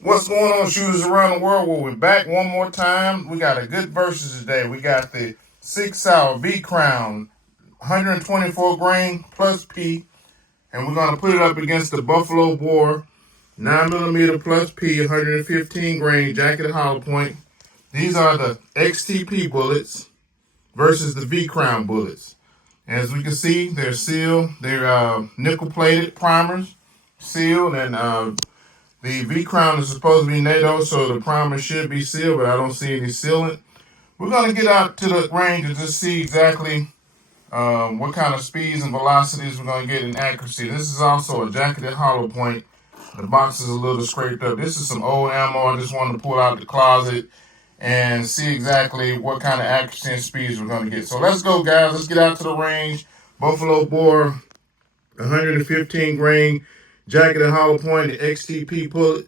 What's going on, shooters around the world? Well, we're back one more time. We got a good versus today. We got the SIG SAUER V Crown 124 grain plus P, and we're going to put it up against the Buffalo Bore 9mm plus P 115 grain jacketed hollow point. These are the XTP bullets versus the V Crown bullets. As we can see, they're sealed. They're nickel plated primers, sealed, and the V Crown is supposed to be NATO, so the primer should be sealed, but I don't see any sealant. We're going to get out to the range and just see exactly what kind of speeds and velocities we're going to get in accuracy. This is also a jacketed hollow point. The box is a little scraped up. This is some old ammo. I just wanted to pull out the closet and see exactly what kind of accuracy and speeds we're going to get. So let's go, guys. Let's get out to the range. Buffalo Bore 115 grain jacketed hollow point, the XTP bullet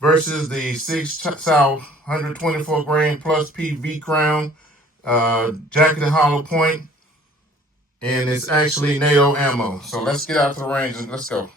versus the SIG SAUER 124 grain plus P V Crown jacketed hollow point, and it's actually NATO ammo. So let's get out to the range and let's go.